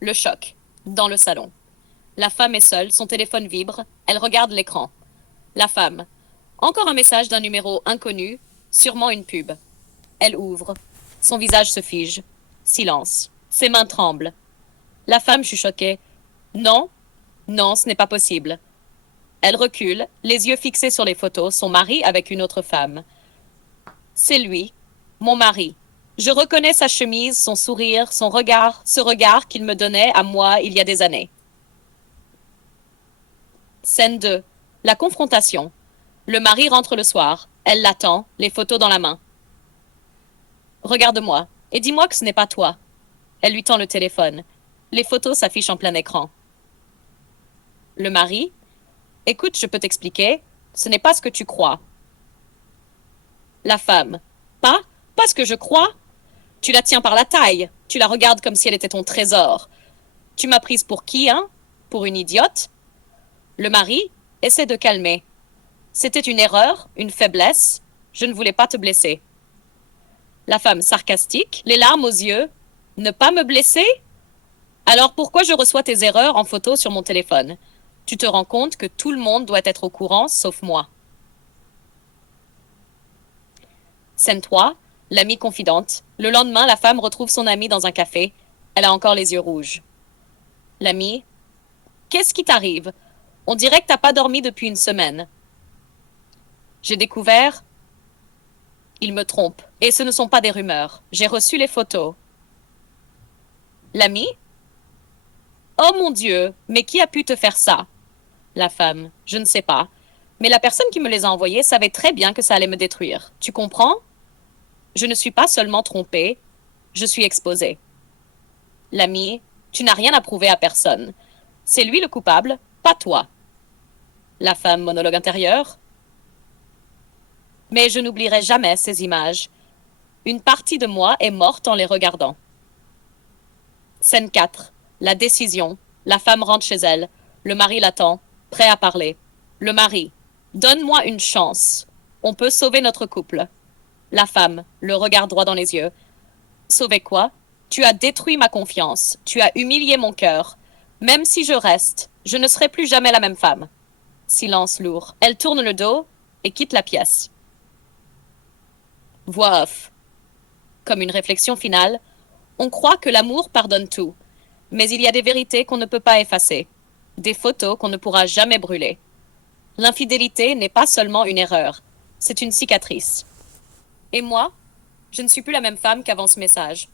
Le choc. Dans le salon. La femme est seule, son téléphone vibre, elle regarde l'écran. La femme. Encore un message d'un numéro inconnu, sûrement une pub. Elle ouvre. Son visage se fige. Silence. Ses mains tremblent. La femme chuchotait. Non, non, ce n'est pas possible. Elle recule, les yeux fixés sur les photos, son mari avec une autre femme. C'est lui, mon mari. Je reconnais sa chemise, son sourire, son regard, ce regard qu'il me donnait à moi il y a des années. Scène 2. La confrontation. Le mari rentre le soir. Elle l'attend, les photos dans la main. Regarde-moi et dis-moi que ce n'est pas toi. Elle lui tend le téléphone. Les photos s'affichent en plein écran. Le mari. Écoute, je peux t'expliquer. Ce n'est pas ce que tu crois. La femme. Pas ce que je crois. Tu la tiens par la taille. Tu la regardes comme si elle était ton trésor. Tu m'as prise pour qui, hein? Pour une idiote? Le mari essaie de calmer. C'était une erreur, une faiblesse. Je ne voulais pas te blesser. La femme sarcastique, les larmes aux yeux. Ne pas me blesser? Alors pourquoi je reçois tes erreurs en photo sur mon téléphone? Tu te rends compte que tout le monde doit être au courant, sauf moi. Scène 3. L'amie confidente. Le lendemain, la femme retrouve son amie dans un café. Elle a encore les yeux rouges. L'amie. Qu'est-ce qui t'arrive? On dirait que t'as pas dormi depuis une semaine. J'ai découvert. Il me trompe. Et ce ne sont pas des rumeurs. J'ai reçu les photos. L'amie. Oh mon Dieu, mais qui a pu te faire ça? La femme. Je ne sais pas. Mais la personne qui me les a envoyés savait très bien que ça allait me détruire. Tu comprends? Je ne suis pas seulement trompée, je suis exposée. L'ami, tu n'as rien à prouver à personne. C'est lui le coupable, pas toi. La femme, monologue intérieur. Mais je n'oublierai jamais ces images. Une partie de moi est morte en les regardant. Scène 4. La décision. La femme rentre chez elle. Le mari l'attend, prêt à parler. Le mari. Donne-moi une chance. On peut sauver notre couple. La femme, le regard droit dans les yeux. Sauver quoi? Tu as détruit ma confiance. Tu as humilié mon cœur. Même si je reste, je ne serai plus jamais la même femme. Silence lourd. Elle tourne le dos et quitte la pièce. Voix off. Comme une réflexion finale, on croit que l'amour pardonne tout. Mais il y a des vérités qu'on ne peut pas effacer. Des photos qu'on ne pourra jamais brûler. L'infidélité n'est pas seulement une erreur. C'est une cicatrice. Et moi, je ne suis plus la même femme qu'avant ce message.